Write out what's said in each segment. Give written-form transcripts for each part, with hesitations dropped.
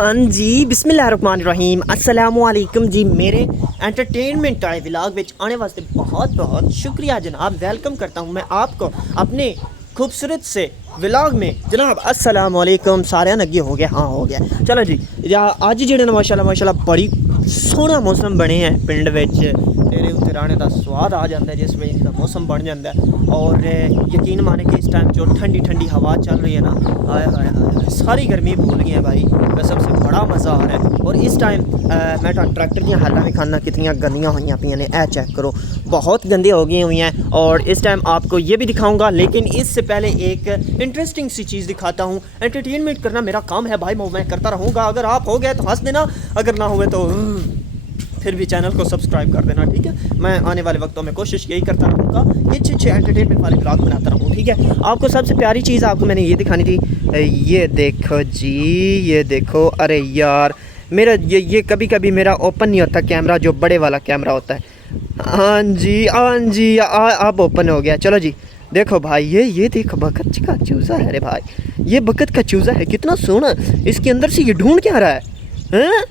हाँ जी, बिस्मिल्लाहिर्रहमानिर्रहीम, अस्सलामुअलैकुम जी। मेरे एंटरटेनमेंट आए व्लॉग में आने वास्ते बहुत बहुत शुक्रिया जनाब। वेलकम करता हूँ मैं आपको अपने खूबसूरत से व्लॉग में जनाब। अस्सलामुअलैकुम। सारे नगे हो गया? हाँ हो गया। चलो जी, अज जेह्ड़े न माशाल्लाह बड़ी सोहना मौसम बने हैं पिंड विच। मेरे उत्ते राने का स्वाद आ जाता है जिस वजह का मौसम बन जाता है। और यकीन माने कि इस टाइम जो ठंडी ठंडी हवा चल रही है ना, हाय हाय हाय, सारी गर्मी भूल गई है भाई। कसम से बड़ा मज़ा आ रहा है। और इस टाइम मैं ट्रैक्टर दी हालां भी खाना कितनी गंदियाँ हुई पियां ने, ए चेक करो, बहुत गंदी हो गई हुई हैं। और इस टाइम आपको ये भी दिखाऊंगा, लेकिन इससे पहले एक इंटरेस्टिंग सी चीज़ दिखाता हूँ। एंटरटेनमेंट करना मेरा काम है भाई, मैं करता रहूँगा। अगर आप हो गए तो हंस देना, अगर ना हुए तो फिर भी चैनल को सब्सक्राइब कर देना, ठीक है। मैं आने वाले वक्तों में कोशिश यही करता रहूँगा कि अच्छे एंटरटेनमेंट वाले ब्लॉग बनाता रहूँ, ठीक है। आपको सबसे प्यारी चीज़ आपको मैंने ये दिखानी थी। ये देखो जी, ये देखो। अरे यार, मेरा ये कभी कभी मेरा ओपन नहीं होता कैमरा, जो बड़े वाला कैमरा होता है। हाँ जी अब ओपन हो गया। चलो जी, देखो भाई, ये देखो बकत का चूज़ा है। अरे भाई, ये बकत का चूज़ा है, कितना सोना। इसके अंदर से ये ढूंढ क्या रहा है? हैं?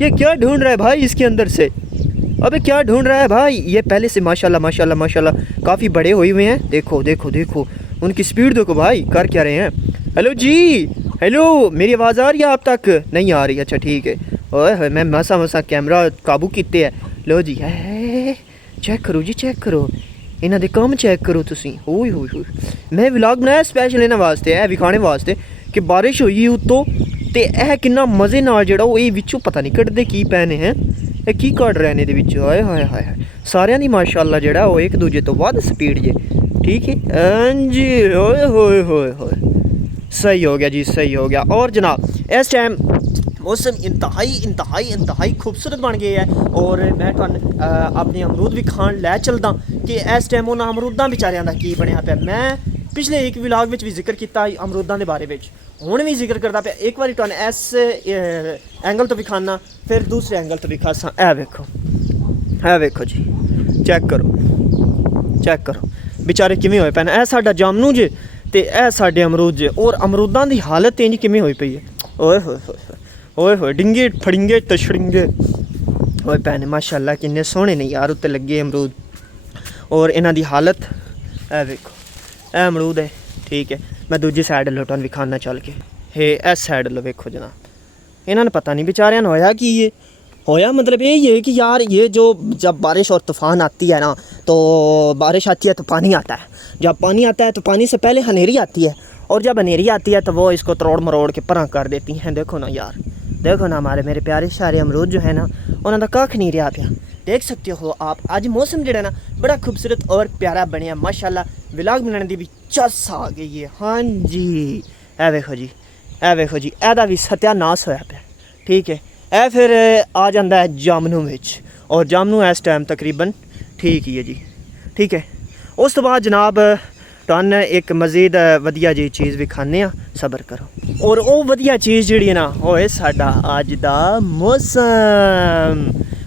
ये क्या ढूंढ रहा है भाई इसके अंदर से? अबे क्या ढूंढ रहा है भाई? ये पहले से माशाल्लाह काफ़ी बड़े हुए हुए हैं। देखो देखो देखो, उनकी स्पीड देखो भाई, कर क्या रहे हैं। हेलो जी, हेलो, मेरी आवाज़ आ रही है आप तक? नहीं आ रही? अच्छा ठीक है। ओए मैं मसा कैमरा काबू किते है। लो जी, है चेक करो जी, चेक करो, इन्हों के काम चेक करो तुसी। ओए होए, मैं व्लॉग बनाया स्पैशल इन्होंने वास्ते, है विखाने वास्ते कि बारिश हुई उत्तों ते यह किन्ना मज़े नाल जेड़ा ये विचों पता नहीं कड्डदे की पैने हैं, ये की कड्ड रहे ने दे विचों। हाय हाय हाय, सारियां दी माशाल्लाह जेड़ा वो एक दूजे तो वध स्पीड जे, ठीक है। हाँ जी, ओए होए होए होए, सही हो गया जी, सही हो गया। और जनाब इस टाइम मौसम इंतहाई खूबसूरत बन गया है। और मैं अपने अमरूद भी खान लै चलदा कि इस टाइम उन्होंने अमरूदां बेचारियां दा की बनया पे। मैं पिछले एक व्लॉग में भी जिक्र किया अमरूदां के बारे में, हुण भी जिक्र करता पे। एक बार तुहानूं इस एंगल तो भी खाना, फिर दूसरे एंगल तो भी खासा। ए वेखो जी, चेक करो बेचारे किवें होए पैन। ए साडा जामनू जे ते ए साडे अमरूद जे, और अमरूदां दी हालत इंज किवें होई पई है। ओए होए डिंगे फड़िंगे तछड़िंगे होए पैने। माशाल्लाह किन्ने सोहने ने यार उत्ते लगे अमरूद। और इन्हां दी हालत ए वेखो, ए अमरूद है, ठीक है। मैं दूजी साइड लोटन भी खाना चल के, हे इस साइड लो वेखो जनाब। इन्होंने पता नहीं बेचारियां ने होया कि ये होया, मतलब ये है कि यार ये जो जब बारिश और तूफ़ान आती है ना, तो बारिश आती है तो पानी आता है। जब पानी आता है तो पानी से पहले हनेरी आती है, और जब हनेरी आती है तो वो इसको तोड़ मरोड़ के परा कर देती हैं। देखो ना यार, देखो ना, मेरे प्यारे सारे अमरूद जो है ना, उन्होंने कख नहीं रहा पाया। देख सकते हो आप, आज मौसम जो है ना बड़ा खूबसूरत और प्यारा बनया माशाल्लाह। व्लॉग बनाने की भी चस आ गई है। हाँ जी, ए वेखो जी, एदा भी सत्यानाश होया पे, ठीक है। ए फिर आ जाता है जामनू विच, और जामनू इस टाइम तकरीबन ठीक ही है जी, ठीक है। उस तो बाद जनाब तुहानू एक मज़ीद वधिया जी चीज़ भी खाने, सबर करो। और वो वधिया चीज़ जी ना होए साडा अज दा मौसम।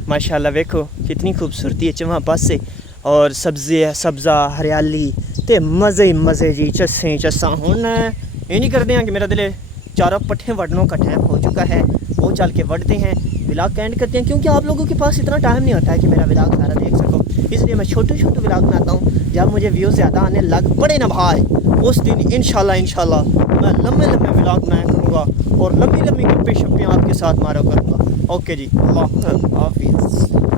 माशाल्लाह वेखो कितनी खूबसूरती है चवां पासे, और सब्ज़ा हरियाली ते मज़े ही मज़े जी, चस्सा। हुण ये नहीं करते हैं कि मेरा दिल चारों पट्ठे वढ़नों का टाइम हो चुका है, वो चल के वढ़ते हैं, व्लॉग एंड करते हैं, क्योंकि आप लोगों के पास इतना टाइम नहीं होता है कि मेरा व्लॉग सारा देख सको। इसलिए मैं छोटे व्लॉग बनाता हूँ। जब मुझे व्यूज़ ज़्यादा आने लग पड़े ना भाई, उस दिन इंशाल्लाह मैं लंबे व्लॉग बनाया करूँगा, और लंबी गप्पे शप्पे आपके साथ मारा करूँगा। ओके जी, अल्लाह हाफिज़।